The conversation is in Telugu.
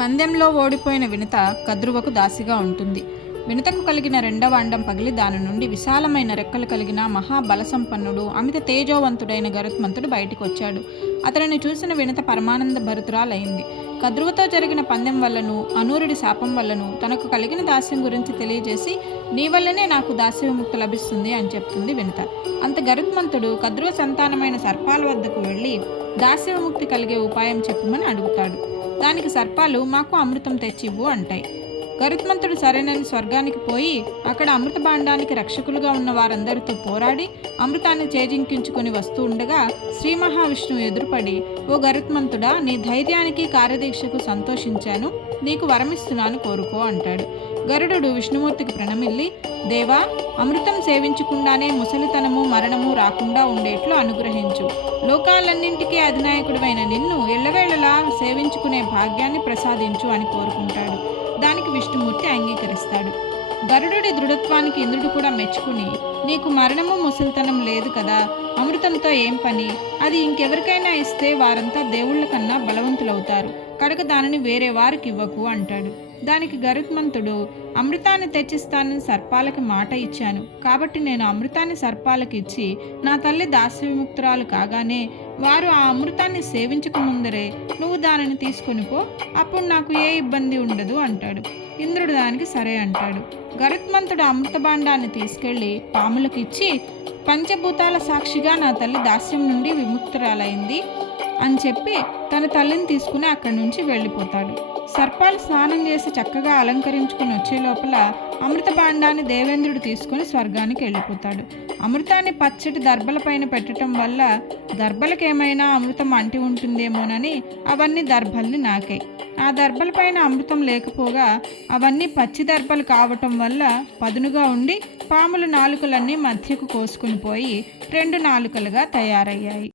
పందెంలో ఓడిపోయిన వినత కద్రువకు దాసిగా ఉంటుంది. వినతకు కలిగిన రెండవ అండం పగిలి దాని నుండి విశాలమైన రెక్కలు కలిగిన మహాబలసంపన్నుడు అమిత తేజోవంతుడైన గరుత్మంతుడు బయటికి వచ్చాడు అతనిని చూసిన వినత పరమానంద భరితురాలైంది. కద్రువతో జరిగిన పందెం వల్లను అనూరుడి శాపం వల్లను తనకు కలిగిన దాస్యం గురించి తెలియజేసి నీ వల్లనే నాకు దాస్యవిముక్తి లభిస్తుంది అని చెప్తుంది వినత. అంత గరుత్మంతుడు కద్రువ సంతానమైన సర్పాల వద్దకు వెళ్ళి దాస్యవిముక్తి కలిగే ఉపాయం చెప్పమని అడుగుతాడు. దానికి సర్పాలు మాకు అమృతం తెచ్చివ్వు అంటాయి. గరుత్మంతుడు సరేనని స్వర్గానికి పోయి అక్కడ అమృత భాండానికి రక్షకులుగా ఉన్న వారందరితో పోరాడి అమృతాన్ని చేజింకించుకొని వస్తూ ఉండగా శ్రీ మహావిష్ణువు ఎదురుపడి ఓ గరుత్మంతుడా నీ ధైర్యానికి కార్యదీక్షకు సంతోషించాను నీకు వరమిస్తున్నాను కోరుకో అంటాడు. గరుడు విష్ణుమూర్తికి ప్రణమిల్లి దేవా అమృతం సేవించకుండానే ముసలితనము మరణము రాకుండా ఉండేట్లు అనుగ్రహించు. లోకాలన్నింటికీ అధినాయకుడివైన నిన్ను ఎల్లవేళలా సేవించుకునే భాగ్యాన్ని ప్రసాదించు అని కోరుకుంటాడు. దానికి విష్ణుమూర్తి అంగీకరిస్తాడు. గరుడుడి దృఢత్వానికి ఇంద్రుడు కూడా మెచ్చుకుని నీకు మరణము ముసలితనం లేదు కదా అమృతంతో ఏం పని? అది ఇంకెవరికైనా ఇస్తే వారంతా దేవుళ్ళ కన్నా బలవంతులవుతారు. కనుక దానిని వేరే వారికి ఇవ్వకు అంటాడు. దానికి గరుత్మంతుడు అమృతాన్ని తెచ్చిస్తానని సర్పాలకి మాట ఇచ్చాను. కాబట్టి నేను అమృతాన్ని సర్పాలకు ఇచ్చి నా తల్లి దాస్యవిముక్తురాలు కాగానే వారు ఆ అమృతాన్ని సేవించక ముందరే నువ్వు దానిని తీసుకొని పో. అప్పుడు నాకు ఏ ఇబ్బంది ఉండదు అంటాడు. ఇంద్రుడు దానికి సరే అంటాడు. గరుత్మంతుడు అమృతభాండాన్ని తీసుకెళ్ళి పాములకు ఇచ్చి పంచభూతాల సాక్షిగా నా తల్లి దాస్యం నుండి విముక్తురాలైంది అని చెప్పి తన తల్లిని తీసుకుని అక్కడి నుంచి వెళ్ళిపోతాడు. సర్పాలు స్నానం చేసి చక్కగా అలంకరించుకుని వచ్చే లోపల అమృత భాండాన్ని దేవేంద్రుడు తీసుకుని స్వర్గానికి వెళ్ళిపోతాడు. అమృతాన్ని పచ్చటి దర్భలపైన పెట్టడం వల్ల దర్భలకేమైనా అమృతం అంటి ఉంటుందేమోనని అవన్నీ దర్భల్ని నాకాయి. ఆ దర్భలపైన అమృతం లేకపోగా అవన్నీ పచ్చి దర్భలు కావటం వల్ల పదునుగా ఉండి పాముల నాలుకలన్నీ మధ్యకు కోసుకుని పోయి రెండు నాలుకలుగా తయారయ్యాయి.